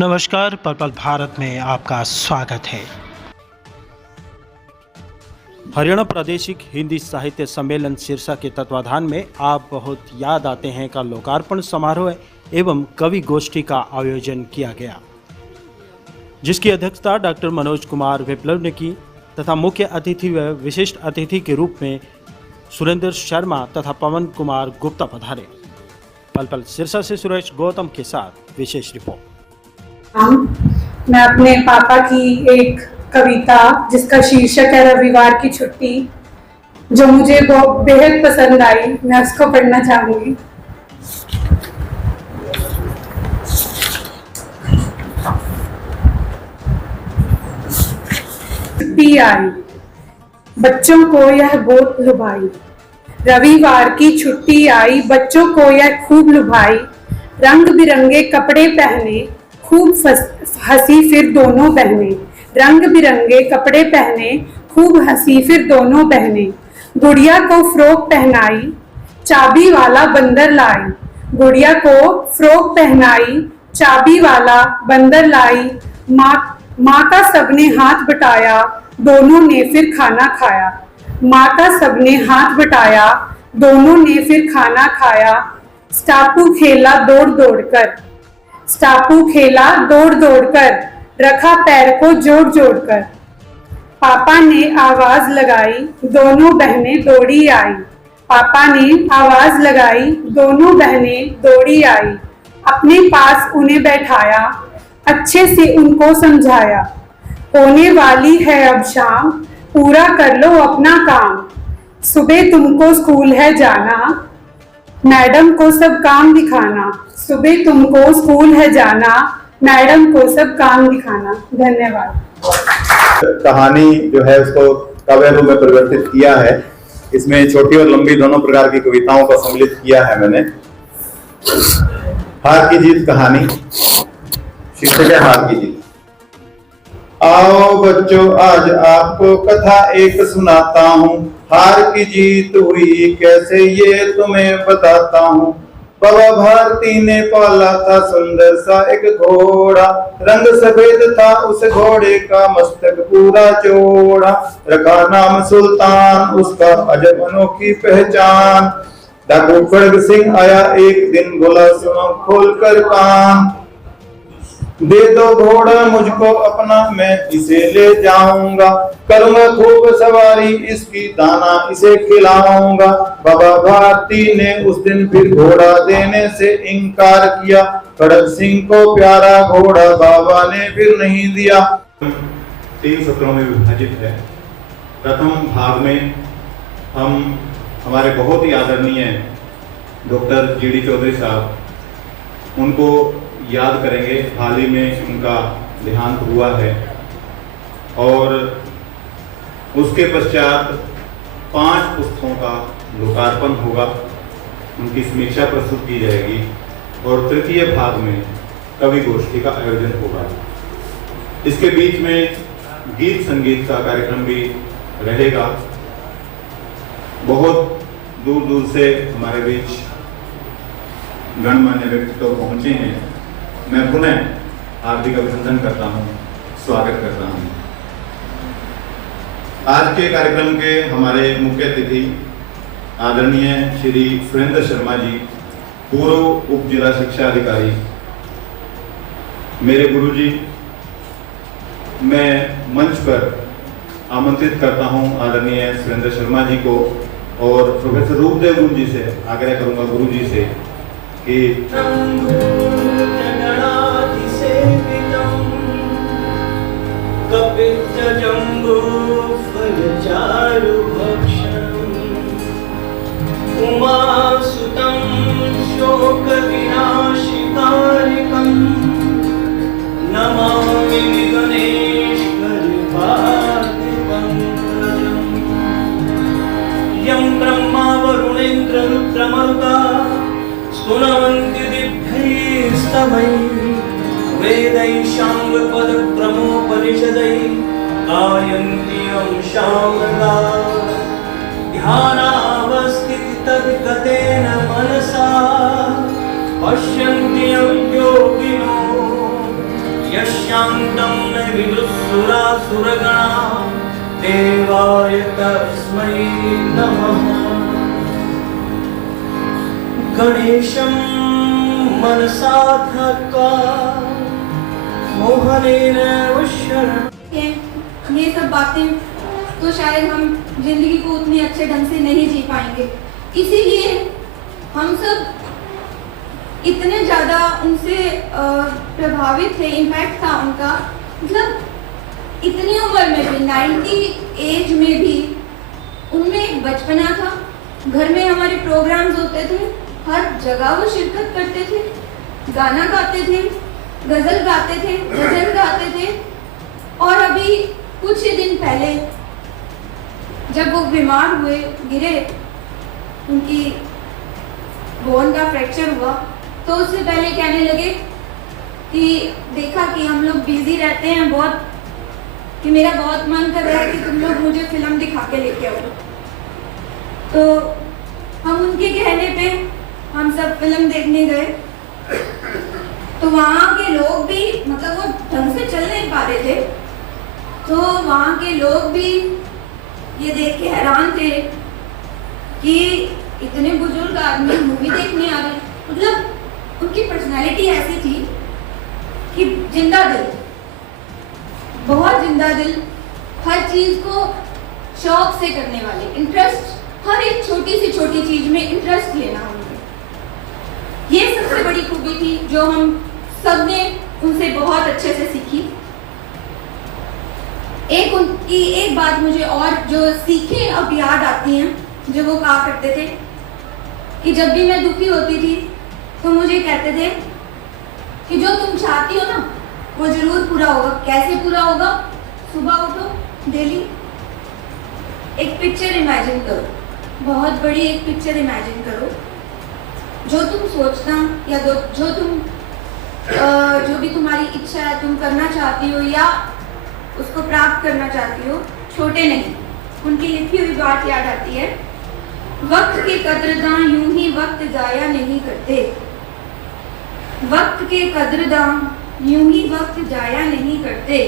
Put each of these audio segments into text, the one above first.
नमस्कार, पर्पल भारत में आपका स्वागत है। हरियाणा प्रादेशिक हिंदी साहित्य सम्मेलन सिरसा के तत्वाधान में आप बहुत याद आते हैं का लोकार्पण समारोह एवं कवि गोष्ठी का आयोजन किया गया, जिसकी अध्यक्षता डॉक्टर मनोज कुमार विप्लव ने की तथा मुख्य अतिथि व विशिष्ट अतिथि के रूप में सुरेंद्र शर्मा तथा पवन कुमार गुप्ता पधारे। पल सिरसा से सुरेश गौतम के साथ विशेष रिपोर्ट। मैं अपने पापा की एक कविता जिसका शीर्षक है रविवार की छुट्टी, जो मुझे बहुत बेहद पसंद आई, मैं उसको पढ़ना चाहूंगी। छुट्टी आई, बच्चों को यह बहुत लुभाई। रविवार की छुट्टी आई, बच्चों को यह खूब लुभाई। रंग बिरंगे कपड़े पहने, खूब हंसी फिर दोनों बहनें। रंग बिरंगे कपड़े पहने, खूब हंसी फिर दोनों बहनें। गुड़िया को फ्रॉक पहनाई, चाबी वाला बंदर लाई। गुड़िया को फ्रॉक पहनाई, चाबी वाला बंदर लाई। माँ का सबने हाथ बटाया, दोनों ने फिर खाना खाया। माँ का सबने हाथ बटाया, दोनों ने फिर खाना खाया। स्टापू खेला दौड़ दौड़ कर, स्टापू खेला दौड़ दौड़ कर, रखा पैर को जोड़ जोड़ कर। पापा ने आवाज लगाई, दोनों बहनें दौड़ी आई। पापा ने आवाज लगाई, दोनों बहनें दौड़ी आई। अपने पास उन्हें बैठाया, अच्छे से उनको समझाया। होने वाली है अब शाम, पूरा कर लो अपना काम। सुबह तुमको स्कूल है जाना, मैडम को सब काम दिखाना। सुबह तुमको स्कूल है जाना, मैडम को सब काम दिखाना। धन्यवाद। कहानी जो है उसको काव्य रूप में परिवर्तित किया है। इसमें छोटी और लंबी दोनों प्रकार की कविताओं को सम्मिलित किया है मैंने। हार की जीत कहानी, शीर्षक है हार की जीत। आओ बच्चों, आज आपको कथा एक सुनाता हूँ। हार की जीत हुई कैसे ये तुम्हें बताता हूँ। बाबा भारती ने पाला था सुंदर सा एक घोड़ा। रंग सफेद था उस घोड़े का, मस्तक पूरा चौड़ा। रखा नाम सुल्तान, उसका अजब अनोखी पहचान। डाकू खड़ग सिंह आया एक दिन, बोला सुनो खोल कर कान। दे दो घोड़ा मुझको अपना, मैं इसे ले जाऊंगा। करूंगा खूब सवारी इसकी, दाना इसे खिलाऊंगा। बाबा भारती ने उस दिन फिर घोड़ा देने से इनकार किया। खड़ग सिंह को प्यारा घोड़ा बाबा ने फिर नहीं दिया। 3 सत्रों में विभाजित है। प्रथम भाग में हम हमारे बहुत ही आदरणीय डॉक्टर जीडी चौधरी साहब, उनको याद करेंगे। हाल ही में उनका देहांत हुआ है और उसके पश्चात 5 पुस्तकों का लोकार्पण होगा, उनकी समीक्षा प्रस्तुत की जाएगी और तृतीय भाग में कवि गोष्ठी का आयोजन होगा। इसके बीच में गीत संगीत का कार्यक्रम भी रहेगा। बहुत दूर दूर से हमारे बीच गणमान्य व्यक्तित्व पहुंचे हैं। मैं पुनः हार्दिक अभिनंदन करता हूं, स्वागत करता हूं। आज के कार्यक्रम के हमारे मुख्य अतिथि आदरणीय श्री सुरेंद्र शर्मा जी, पूर्व उप जिला शिक्षा अधिकारी, मेरे गुरुजी। मैं मंच पर आमंत्रित करता हूं आदरणीय सुरेंद्र शर्मा जी को और प्रोफेसर रूपदेव गुरु जी से आग्रह करूंगा, गुरु जी से कि उमासुतं शोक विनाशिकारकं नमामि गणेश्वर पादपङ्कजं। यं ब्रह्मा वरुणेन्द्र रुद्रमरुता स्तुवन्ति दिव्यैस्तवैः। वेदैः साङ्गपदक्रमोपनिषदैः गायन्ति यं सामगाः। ध्यानावस्थित तद्गतेन मनसा पश्यन्ति यं योगिनो शान्तं न विदुःसुरासुरगणा देवाय तस्मै नमः। गणेशं मनसा ध्यात्वा मोहनेन वशरणं। ये सब बातें तो शायद हम जिंदगी को उतने अच्छे ढंग से नहीं जी पाएंगे, इसीलिए हम सब इतने ज़्यादा उनसे प्रभावित थे, इम्पैक्ट था उनका। मतलब इतनी उम्र में भी, 90 एज में भी उनमें एक बचपना था। घर में हमारे प्रोग्राम्स होते थे, हर जगह वो शिरकत करते थे, गाना गाते थे, गज़ल गाते थे, भजन गाते थे। और अभी कुछ ही दिन पहले जब वो बीमार हुए, गिरे, उनकी बोन का फ्रैक्चर हुआ, तो उससे पहले कहने लगे कि देखा कि हम लोग बिजी रहते हैं बहुत, कि मेरा बहुत मन कर रहा है कि तुम लोग मुझे फिल्म दिखा के लेके आओ। तो हम उनके कहने पे हम सब फिल्म देखने गए। तो वहाँ के लोग भी, मतलब वो ढंग से चल नहीं पा रहे थे, तो वहाँ के लोग भी ये देख के हैरान थे कि इतने बुजुर्ग आदमी मूवी देखने आ रहे। मतलब उनकी पर्सनालिटी ऐसी थी कि जिंदा दिल, बहुत जिंदा दिल, हर चीज़ को शौक से करने वाले, इंटरेस्ट, हर एक छोटी से छोटी चीज़ में इंटरेस्ट लेना उनमें, ये सबसे बड़ी खूबी थी जो हम सब ने उनसे बहुत अच्छे से सीखी। एक उनकी एक बात मुझे और जो सीखे अब याद आती हैं, जो वो कहा करते थे कि जब भी मैं दुखी होती थी तो मुझे कहते थे कि जो तुम चाहती हो ना वो जरूर पूरा होगा। कैसे पूरा होगा? सुबह उठो, डेली एक पिक्चर इमेजिन करो, बहुत बड़ी एक पिक्चर इमेजिन करो, जो तुम सोचना या जो भी तुम्हारी इच्छा है, तुम करना चाहती हो या उसको प्राप्त करना चाहती हो, छोटे नहीं। उनकी लिखी हुई बात याद आती है, वक्त के कदरदां यूं ही वक्त जाया नहीं करते, वक्त के कदरदां यूं ही वक्त जाया नहीं करते,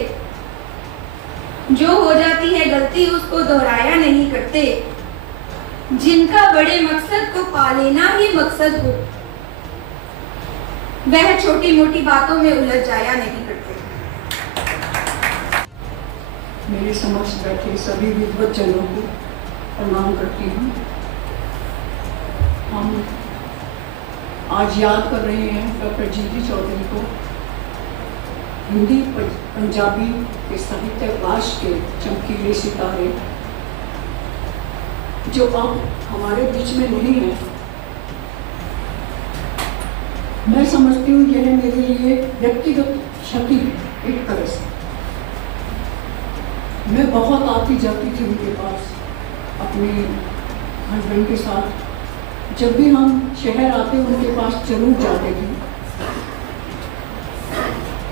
जो हो जाती है गलती उसको दोहराया नहीं करते, जिनका बड़े मकसद को पा लेना ही मकसद हो, वह छोटी मोटी बातों में उलझ जाया नहीं करते। मेरे समक्ष बैठे सभी विद्वत जनों को प्रणाम करती हूँ। हम आज याद कर रहे हैं डॉक्टर जीती चौधरी को, हिंदी पंजाबी के साहित्य पाश के चमकीले सितारे, जो अब हमारे बीच में नहीं है। मैं समझती हूँ यह मेरे लिए व्यक्तिगत क्षति एक तरह से। मैं बहुत आती जाती थी उनके पास अपने हस्बैंड के साथ। जब भी हम शहर आते उनके पास जरूर जाते थे।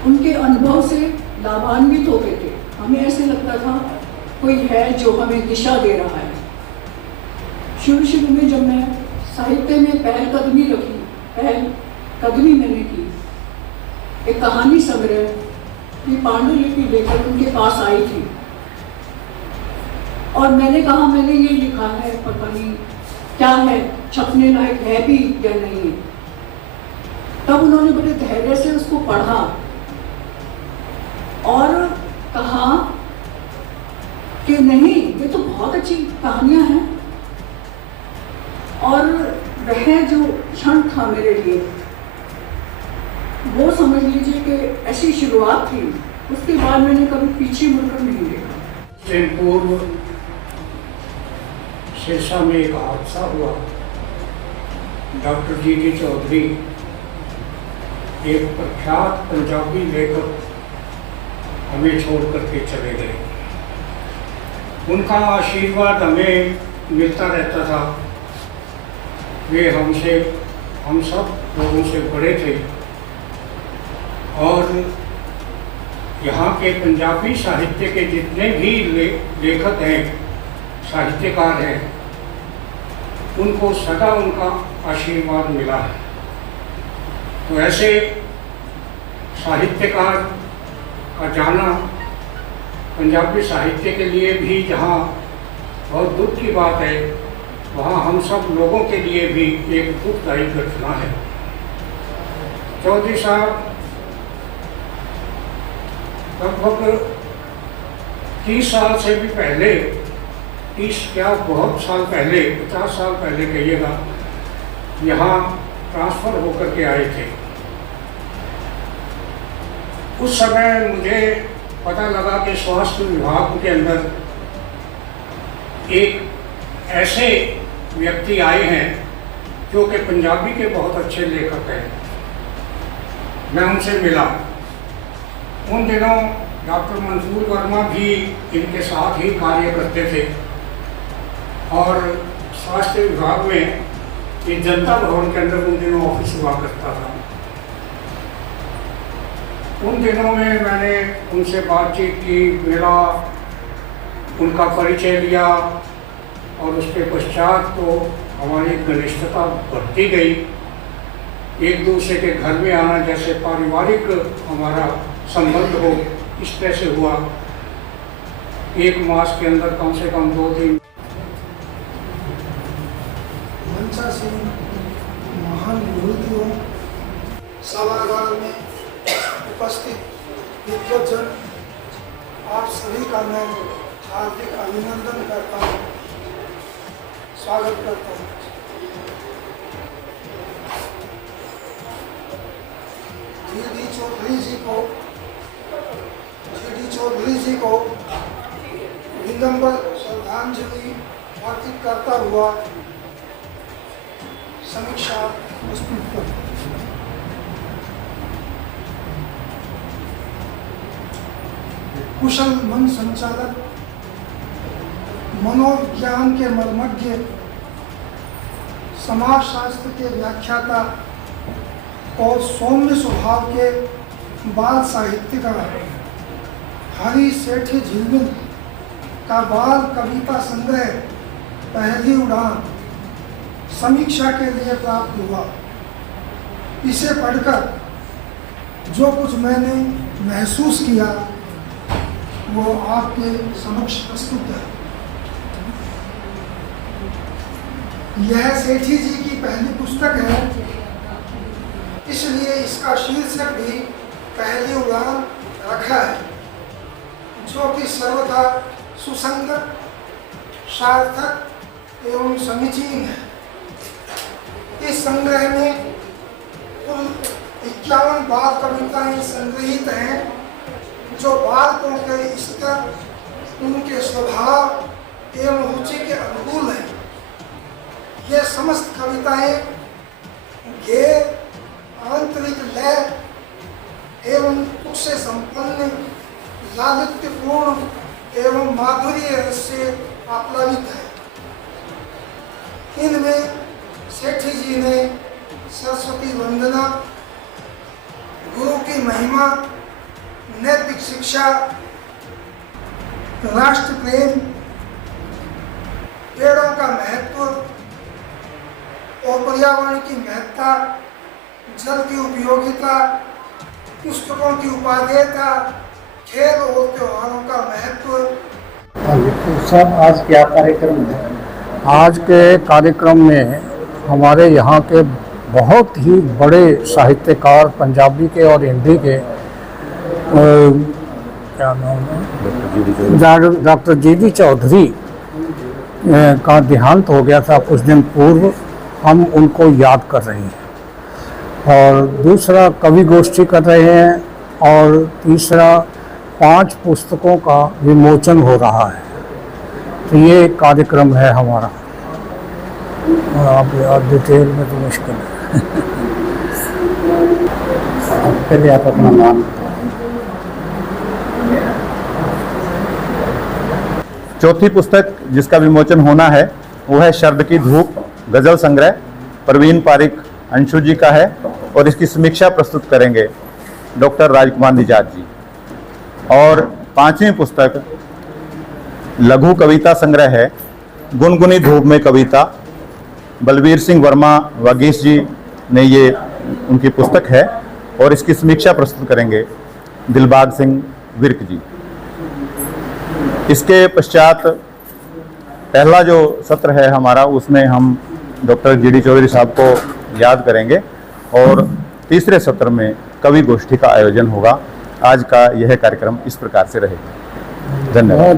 उनके अनुभव से लाभान्वित होते थे। हमें ऐसे लगता था कोई है जो हमें दिशा दे रहा है। शुरू में जब मैं साहित्य में पहल कदमी मैंने की, एक कहानी संग्रह की पांडुलिपि लेकर उनके पास आई थी और मैंने कहा मैंने ये लिखा है, पता नहीं क्या है, छपने लायक है भी या नहीं। तब उन्होंने बड़े धैर्य से उसको पढ़ा और कहा कि नहीं, ये तो बहुत अच्छी कहानियां हैं। और वह जो क्षण था मेरे लिए, वो समझ लीजिए कि ऐसी शुरुआत थी। उसके बाद मैंने कभी पीछे मुड़कर नहीं देखा। से पूर्व सिरसा में एक हादसा हुआ। डॉक्टर जीती चौधरी एक प्रख्यात पंजाबी लेखक हमें छोड़ करके चले गए। उनका आशीर्वाद हमें मिलता रहता था। वे हम सब लोगों से बड़े थे और यहाँ के पंजाबी साहित्य के जितने भी लेखक हैं, साहित्यकार हैं, उनको सदा उनका आशीर्वाद मिला है। तो ऐसे साहित्यकार का जाना पंजाबी साहित्य के लिए भी जहाँ बहुत दुख की बात है, वहाँ हम सब लोगों के लिए भी एक दुखदायी घटना है। चौधरी साहब लगभग 30 साल से भी पहले, 30 क्या बहुत साल पहले, 50 साल पहले कहिएगा, यहाँ ट्रांसफ़र होकर के आए थे। उस समय मुझे पता लगा कि स्वास्थ्य विभाग के अंदर एक ऐसे व्यक्ति आए हैं जो कि पंजाबी के बहुत अच्छे लेखक हैं। मैं उनसे मिला। उन दिनों डॉक्टर मंसूर वर्मा भी इनके साथ ही कार्य करते थे और स्वास्थ्य विभाग में ये जनता भवन के अंदर उन दिनों ऑफिस हुआ करता था। उन दिनों में मैंने उनसे बातचीत की, मिला, उनका परिचय लिया और उसके पश्चात तो हमारी घनिष्ठता बढ़ती गई। एक दूसरे के घर में आना, जैसे पारिवारिक हमारा संबंध हो, इस तरह से हुआ। एक मास के अंदर कम से कम 2 दिन मंचा से महान विभूतियों, सभागार में उपस्थित विद्वज्जन, आप सभी का मैं हार्दिक अभिनंदन करता हूँ, स्वागत करता हूँ। जी.डी. चौधरी जी को विनम्र श्रद्धांजलि अर्पित करता हुआ समीक्षा प्रस्तुत करता हूँ। कुशल मन संचालक, मनोविज्ञान के मर्मज्ञ, समाजशास्त्र के व्याख्याता और सौम्य स्वभाव के बाल साहित्यकार हरी सेठी झिलमिल का बाल कविता संग्रह पहली उड़ान समीक्षा के लिए प्राप्त हुआ। इसे पढ़कर जो कुछ मैंने महसूस किया वो आपके समक्ष प्रस्तुत है। यह सेठी जी की पहली पुस्तक है, इसलिए इसका शीर्षक भी पहली उड़ान रखा है, जो कि सर्वथा सुसंगत, सार्थक एवं समीचीन है। इस संग्रह में कुल 51 बाल कविताएं संग्रहित हैं, जो बालकों के स्तर, उनके स्वभाव एवं रुचि के अनुकूल हैं। ये समस्त कविताएं गैर आंतरिक लय एवं तुक से संपन्न, लालित्यपूर्ण एवं माधुर्य रस से आप्लावित है। इनमें सेठी जी ने सरस्वती वंदना, गुरु की महिमा, नैतिक शिक्षा, राष्ट्र प्रेम, पेड़ों का महत्व और पर्यावरण की महत्ता, जल की उपयोगिता, पुस्तकों की उपादेयता, खेल और त्योहारों का महत्व। तो सर, आज क्या कार्यक्रम है? आज के कार्यक्रम में हमारे यहाँ के बहुत ही बड़े साहित्यकार, पंजाबी के और हिंदी के, क्या नाम है, डॉक्टर जी.डी. चौधरी का देहांत हो गया था कुछ दिन पूर्व। हम उनको याद कर रहे हैं और दूसरा कवि गोष्ठी कर रहे हैं और तीसरा 5 पुस्तकों का विमोचन हो रहा है। तो ये एक कार्यक्रम है हमारा। आप डिटेल में तो मुश्किल है। पहले आप अपना नाम। चौथी पुस्तक जिसका विमोचन होना है वो है शरद की धूप गजल संग्रह, प्रवीण पारिक अंशु जी का है और इसकी समीक्षा प्रस्तुत करेंगे डॉक्टर राजकुमार निजात जी। और 5वीं पुस्तक लघु कविता संग्रह है गुनगुनी धूप में कविता, बलबीर सिंह वर्मा वागीश जी ने ये उनकी पुस्तक है और इसकी समीक्षा प्रस्तुत करेंगे दिलबाग सिंह विर्क जी। इसके पश्चात पहला जो सत्र है हमारा, उसमें हम डॉक्टर जी.डी. चौधरी साहब को याद करेंगे और तीसरे सत्र में कवि गोष्ठी का आयोजन होगा। आज का यह कार्यक्रम इस प्रकार से रहेगा। धन्यवाद।